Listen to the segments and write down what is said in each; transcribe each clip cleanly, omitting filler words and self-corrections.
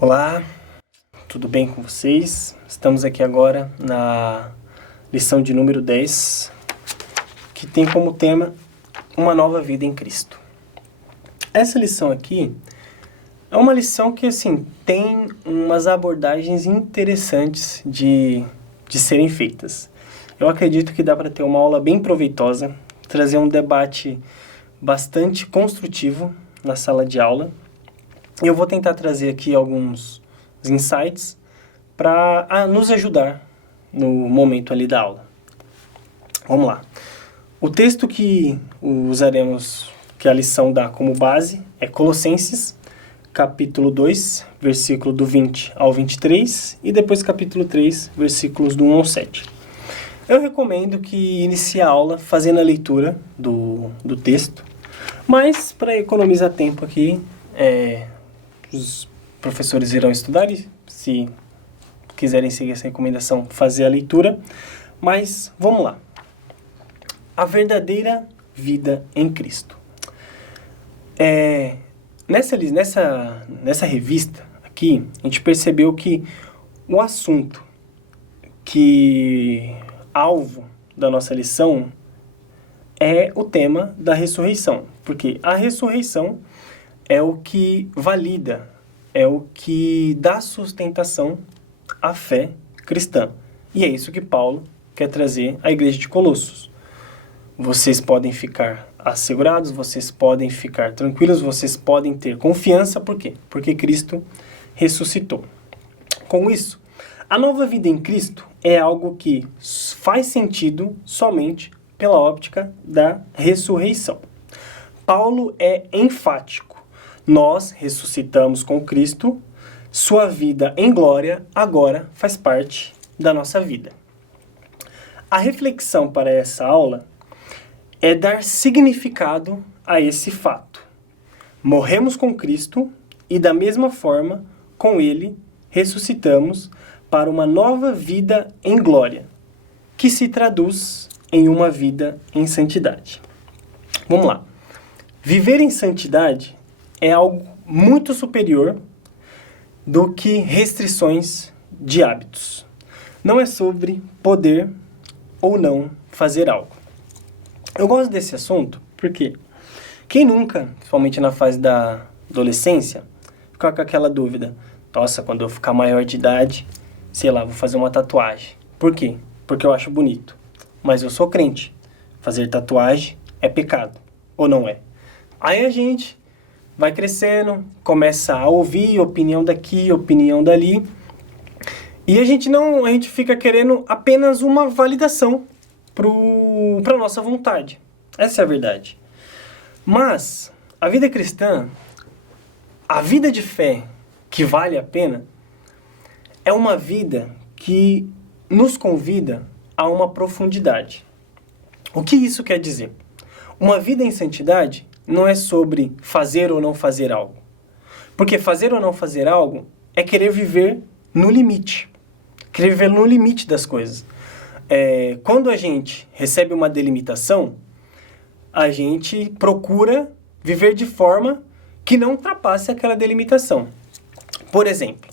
Olá, tudo bem com vocês? Estamos aqui agora na lição de número 10, que tem como tema uma nova vida em Cristo. Essa lição aqui é uma lição que, tem umas abordagens interessantes de serem feitas. Eu acredito que dá para ter uma aula bem proveitosa, trazer um debate bastante construtivo na sala de aula. Eu vou tentar trazer aqui alguns insights para nos ajudar no momento ali da aula. Vamos lá. O texto que usaremos, que a lição dá como base, é Colossenses, capítulo 2, versículo do 20 ao 23, e depois capítulo 3, versículos do 1 ao 7. Eu recomendo que inicie a aula fazendo a leitura do texto, mas para economizar tempo aqui, os professores irão estudar e, se quiserem seguir essa recomendação, fazer a leitura. Mas vamos lá. A verdadeira vida em Cristo. Nessa revista aqui, a gente percebeu que o assunto alvo da nossa lição é o tema da ressurreição. Porque a ressurreição é o que valida, é o que dá sustentação à fé cristã. E é isso que Paulo quer trazer à igreja de Colossos. Vocês podem ficar assegurados, vocês podem ficar tranquilos, vocês podem ter confiança. Por quê? Porque Cristo ressuscitou. Com isso, a nova vida em Cristo é algo que faz sentido somente pela óptica da ressurreição. Paulo é enfático. Nós ressuscitamos com Cristo, sua vida em glória agora faz parte da nossa vida. A reflexão para essa aula é dar significado a esse fato. Morremos com Cristo e, da mesma forma, com Ele, ressuscitamos para uma nova vida em glória, que se traduz em uma vida em santidade. Vamos lá. Viver em santidade é algo muito superior do que restrições de hábitos. Não é sobre poder ou não fazer algo. Eu gosto desse assunto porque quem nunca, principalmente na fase da adolescência, fica com aquela dúvida: nossa, quando eu ficar maior de idade, sei lá, vou fazer uma tatuagem. Por quê? Porque eu acho bonito. Mas eu sou crente. Fazer tatuagem é pecado, ou não é? Aí a gente vai crescendo, começa a ouvir opinião daqui, opinião dali, e a gente fica querendo apenas uma validação para nossa vontade. Essa é a verdade. Mas a vida cristã, a vida de fé que vale a pena, é uma vida que nos convida a uma profundidade. O que isso quer dizer? Uma vida em santidade não é sobre fazer ou não fazer algo. Porque fazer ou não fazer algo é querer viver no limite. Querer viver no limite das coisas. Quando a gente recebe uma delimitação, a gente procura viver de forma que não ultrapasse aquela delimitação. Por exemplo,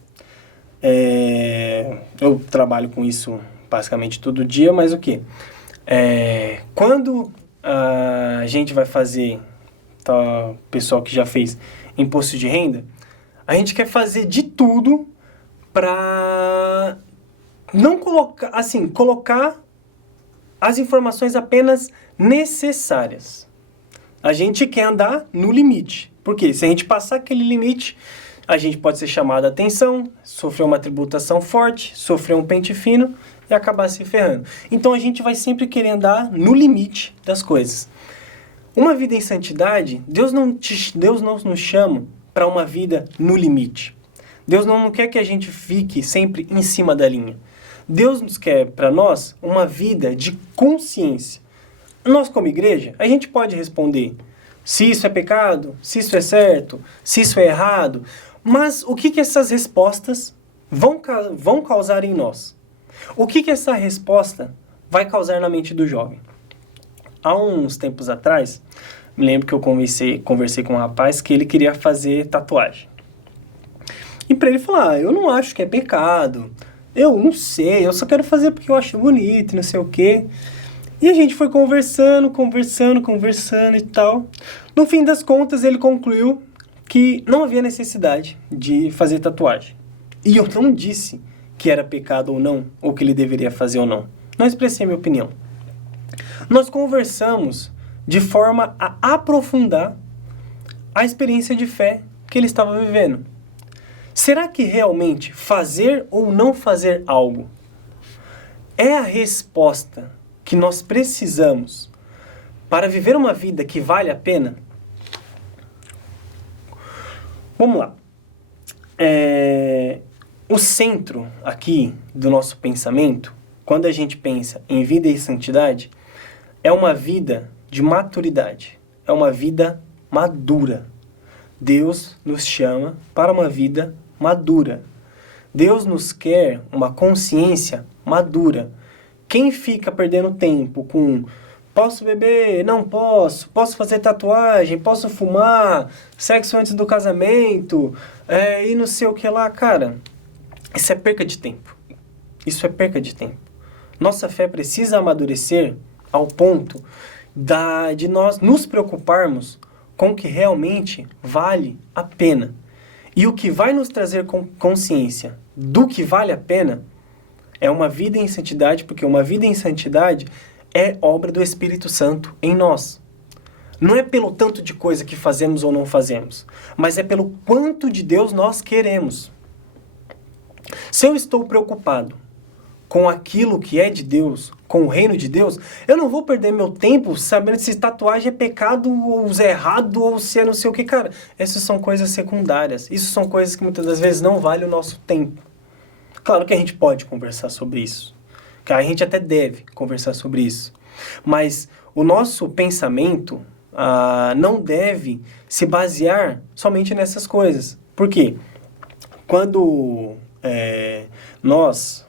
eu trabalho com isso basicamente todo dia, mas o quê? Quando a gente vai fazer, o pessoal que já fez imposto de renda, a gente quer fazer de tudo para não colocar as informações apenas necessárias. A gente quer andar no limite. Porque se a gente passar aquele limite, a gente pode ser chamado a atenção, sofrer uma tributação forte, sofrer um pente fino e acabar se ferrando. Então a gente vai sempre querer andar no limite das coisas. Uma vida em santidade, Deus não nos chama para uma vida no limite. Deus não quer que a gente fique sempre em cima da linha. Deus nos quer para nós uma vida de consciência. Nós, como igreja, a gente pode responder se isso é pecado, se isso é certo, se isso é errado, mas o que essas respostas vão causar em nós? O que essa resposta vai causar na mente do jovem? Há uns tempos atrás, Me lembro que eu conversei com um rapaz que ele queria fazer tatuagem. E pra ele falar, eu não acho que é pecado, eu não sei, eu só quero fazer porque eu acho bonito, não sei o quê. E a gente foi conversando e tal. No fim das contas, ele concluiu que não havia necessidade de fazer tatuagem. E eu não disse que era pecado ou não, ou que ele deveria fazer ou não. Não expressei minha opinião. Nós conversamos de forma a aprofundar a experiência de fé que ele estava vivendo. Será que realmente fazer ou não fazer algo é a resposta que nós precisamos para viver uma vida que vale a pena? Vamos lá. O centro aqui do nosso pensamento, quando a gente pensa em vida e santidade, é uma vida de maturidade, é uma vida madura. Deus nos chama para uma vida madura. Deus nos quer uma consciência madura. Quem fica perdendo tempo com posso beber, não posso, posso fazer tatuagem, posso fumar, sexo antes do casamento, e não sei o que lá, cara, isso é perca de tempo. Isso é perca de tempo. Nossa fé precisa amadurecer ao ponto de nós nos preocuparmos com o que realmente vale a pena. E o que vai nos trazer consciência do que vale a pena é uma vida em santidade, porque uma vida em santidade é obra do Espírito Santo em nós. Não é pelo tanto de coisa que fazemos ou não fazemos, mas é pelo quanto de Deus nós queremos. Se eu estou preocupado com aquilo que é de Deus, com o reino de Deus, eu não vou perder meu tempo sabendo se tatuagem é pecado ou se é errado ou se é não sei o que, cara. Essas são coisas secundárias. Isso são coisas que muitas das vezes não valem o nosso tempo. Claro que a gente pode conversar sobre isso. A gente até deve conversar sobre isso. Mas o nosso pensamento não deve se basear somente nessas coisas. Por quê? Quando nós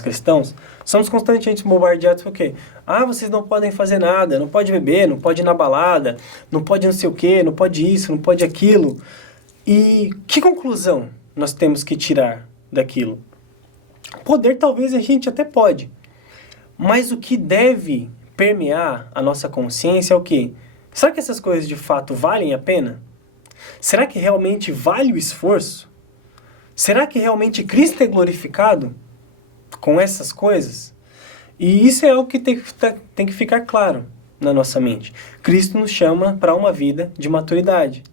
cristãos, somos constantemente bombardeados por quê? Vocês não podem fazer nada, não pode beber, não pode ir na balada, não pode não sei o quê, não pode isso, não pode aquilo. E que conclusão nós temos que tirar daquilo? Poder talvez a gente até pode, mas o que deve permear a nossa consciência é o quê? Será que essas coisas de fato valem a pena? Será que realmente vale o esforço? Será que realmente Cristo é glorificado com essas coisas? E isso é algo que tem que ficar claro na nossa mente. Cristo nos chama para uma vida de maturidade.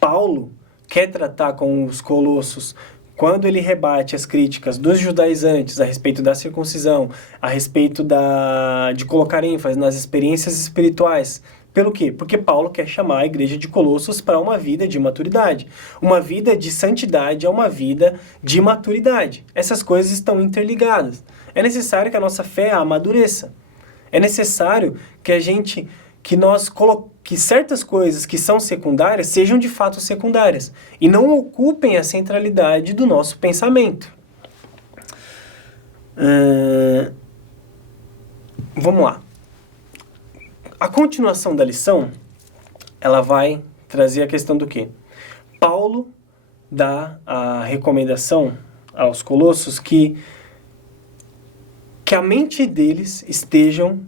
Paulo quer tratar com os colossos, quando ele rebate as críticas dos judaizantes a respeito da circuncisão, a respeito de colocar ênfase nas experiências espirituais. Pelo quê? Porque Paulo quer chamar a igreja de Colossos para uma vida de maturidade. Uma vida de santidade é uma vida de maturidade. Essas coisas estão interligadas. É necessário que a nossa fé amadureça. É necessário que certas coisas que são secundárias sejam de fato secundárias e não ocupem a centralidade do nosso pensamento. Vamos lá. A continuação da lição, ela vai trazer a questão do quê? Paulo dá a recomendação aos colossos que a mente deles estejam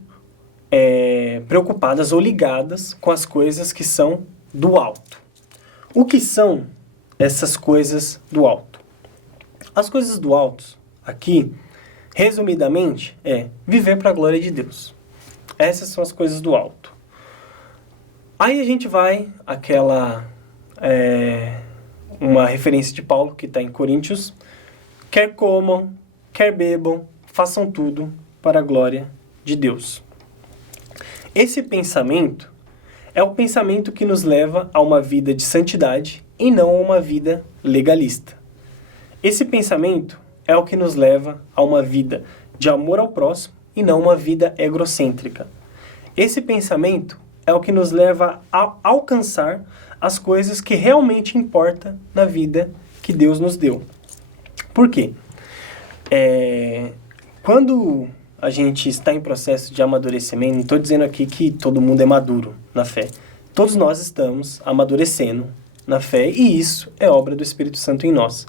preocupadas ou ligadas com as coisas que são do alto. O que são essas coisas do alto? As coisas do alto, aqui, resumidamente, é viver para a glória de Deus. Essas são as coisas do alto. Aí a gente vai uma referência de Paulo que está em Coríntios: quer comam, quer bebam, façam tudo para a glória de Deus. Esse pensamento é o pensamento que nos leva a uma vida de santidade e não a uma vida legalista. Esse pensamento é o que nos leva a uma vida de amor ao próximo e não uma vida egocêntrica. Esse pensamento é o que nos leva a alcançar as coisas que realmente importam na vida que Deus nos deu. Por quê? Quando a gente está em processo de amadurecimento, não estou dizendo aqui que todo mundo é maduro na fé. Todos nós estamos amadurecendo na fé e isso é obra do Espírito Santo em nós.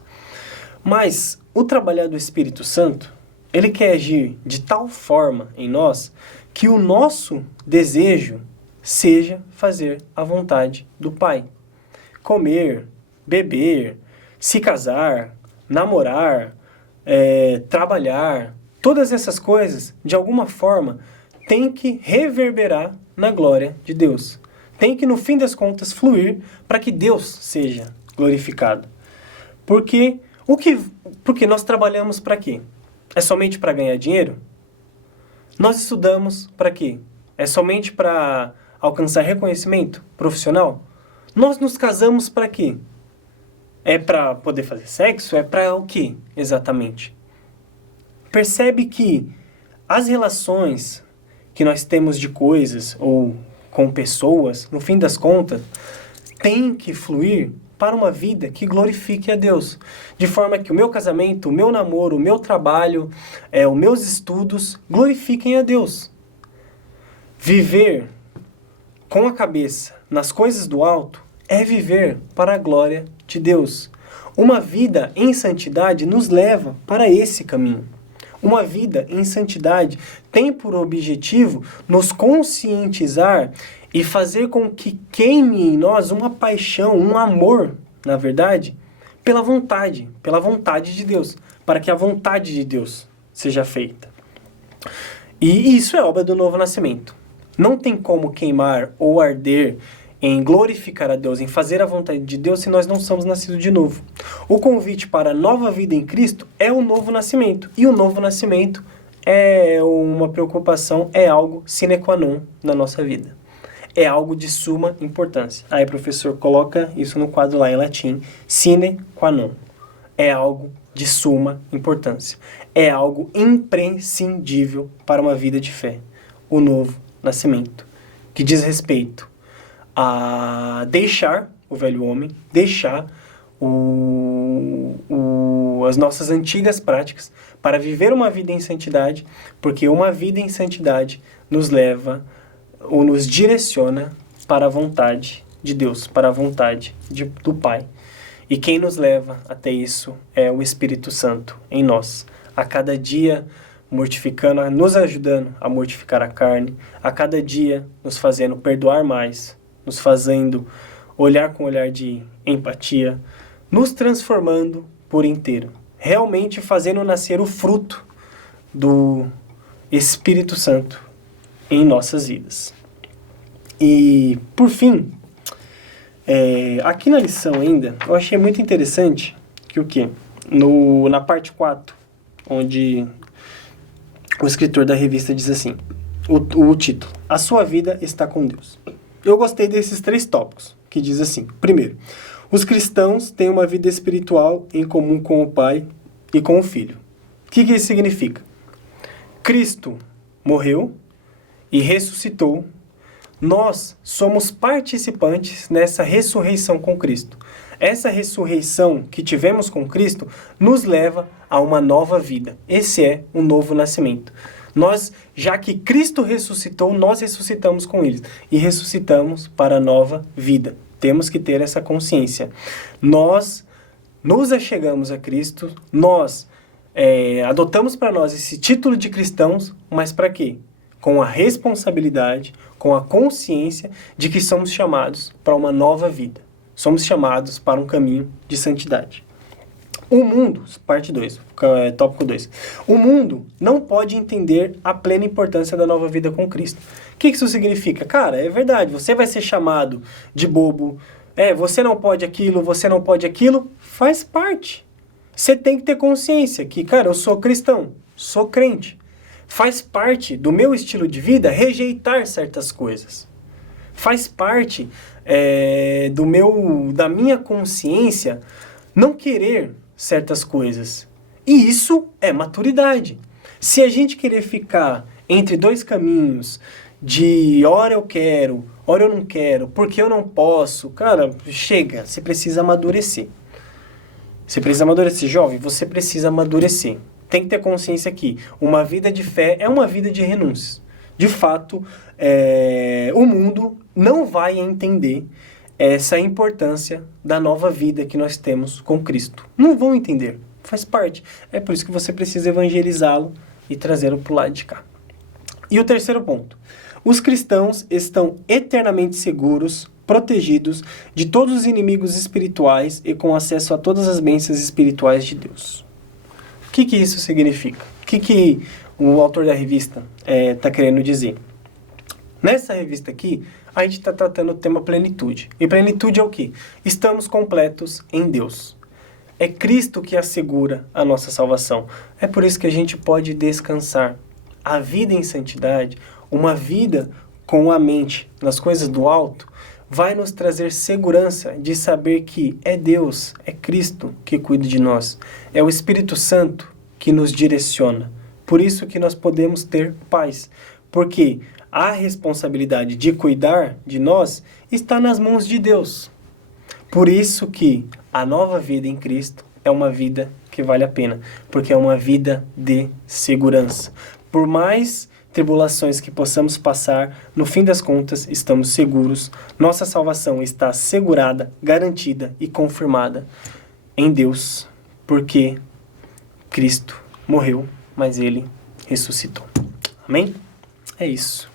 Mas o trabalhar do Espírito Santo, ele quer agir de tal forma em nós que o nosso desejo seja fazer a vontade do Pai. Comer, beber, se casar, namorar, trabalhar, todas essas coisas, de alguma forma, tem que reverberar na glória de Deus. Tem que, no fim das contas, fluir para que Deus seja glorificado. Porque nós trabalhamos para quê? É somente para ganhar dinheiro? Nós estudamos para quê? É somente para alcançar reconhecimento profissional? Nós nos casamos para quê? É para poder fazer sexo? É para o quê, exatamente? Percebe que as relações que nós temos de coisas ou com pessoas, no fim das contas, tem que fluir para uma vida que glorifique a Deus. De forma que o meu casamento, o meu namoro, o meu trabalho, os meus estudos glorifiquem a Deus. Viver com a cabeça nas coisas do alto é viver para a glória de Deus. Uma vida em santidade nos leva para esse caminho. Uma vida em santidade tem por objetivo nos conscientizar e fazer com que queime em nós uma paixão, um amor, na verdade, pela vontade de Deus, para que a vontade de Deus seja feita. E isso é obra do novo nascimento. Não tem como queimar ou arder em glorificar a Deus, em fazer a vontade de Deus, se nós não somos nascidos de novo. O convite para a nova vida em Cristo é o novo nascimento. E o novo nascimento é uma preocupação, é algo sine qua non na nossa vida. É algo de suma importância. Aí, professor, coloca isso no quadro lá em latim. Sine qua non. É algo de suma importância. É algo imprescindível para uma vida de fé. O novo nascimento. Que diz respeito a deixar o velho homem, deixar as nossas antigas práticas para viver uma vida em santidade, porque uma vida em santidade nos leva ou nos direciona para a vontade de Deus, para a vontade do Pai. E quem nos leva até isso é o Espírito Santo em nós, a cada dia mortificando, nos ajudando a mortificar a carne, a cada dia nos fazendo perdoar mais, nos fazendo olhar com um olhar de empatia, nos transformando por inteiro, realmente fazendo nascer o fruto do Espírito Santo em nossas vidas. E, por fim, aqui na lição ainda, eu achei muito interessante que o quê? Na parte 4, onde o escritor da revista diz assim, o título, A Sua Vida Está com Deus. Eu gostei desses 3 tópicos, que diz assim, primeiro, os cristãos têm uma vida espiritual em comum com o Pai e com o Filho. O que isso significa? Cristo morreu e ressuscitou. Nós somos participantes nessa ressurreição com Cristo. Essa ressurreição que tivemos com Cristo nos leva a uma nova vida. Esse é o novo nascimento. Nós, já que Cristo ressuscitou, nós ressuscitamos com Ele. E ressuscitamos para a nova vida. Temos que ter essa consciência. Nós nos achegamos a Cristo, nós adotamos para nós esse título de cristãos, mas para quê? Com a responsabilidade, com a consciência de que somos chamados para uma nova vida. Somos chamados para um caminho de santidade. O mundo, parte 2, tópico 2. O mundo não pode entender a plena importância da nova vida com Cristo. O que isso significa? Cara, é verdade, você vai ser chamado de bobo, você não pode aquilo, faz parte. Você tem que ter consciência que, cara, eu sou cristão, sou crente. Faz parte do meu estilo de vida rejeitar certas coisas. Faz parte da minha consciência não querer certas coisas. E isso é maturidade. Se a gente querer ficar entre 2 caminhos de ora eu quero, ora eu não quero, porque eu não posso, cara, chega, você precisa amadurecer. Você precisa amadurecer, jovem, você precisa amadurecer. tem que ter consciência que uma vida de fé é uma vida de renúncias. De fato, o mundo não vai entender essa importância da nova vida que nós temos com Cristo. Não vão entender. Faz parte. É por isso que você precisa evangelizá-lo e trazê-lo para o lado de cá. E o terceiro ponto. Os cristãos estão eternamente seguros, protegidos de todos os inimigos espirituais e com acesso a todas as bênçãos espirituais de Deus. O que isso significa? O que o autor da revista está querendo dizer? Nessa revista aqui, a gente está tratando o tema plenitude. E plenitude é o quê? Estamos completos em Deus. É Cristo que assegura a nossa salvação. É por isso que a gente pode descansar. A vida em santidade, uma vida com a mente nas coisas do alto, vai nos trazer segurança de saber que é Deus, é Cristo que cuida de nós. É o Espírito Santo que nos direciona. Por isso que nós podemos ter paz. Porque a responsabilidade de cuidar de nós está nas mãos de Deus. Por isso que a nova vida em Cristo é uma vida que vale a pena, porque é uma vida de segurança. Por mais tribulações que possamos passar, no fim das contas, estamos seguros. Nossa salvação está assegurada, garantida e confirmada em Deus, porque Cristo morreu, mas Ele ressuscitou. Amém? É isso.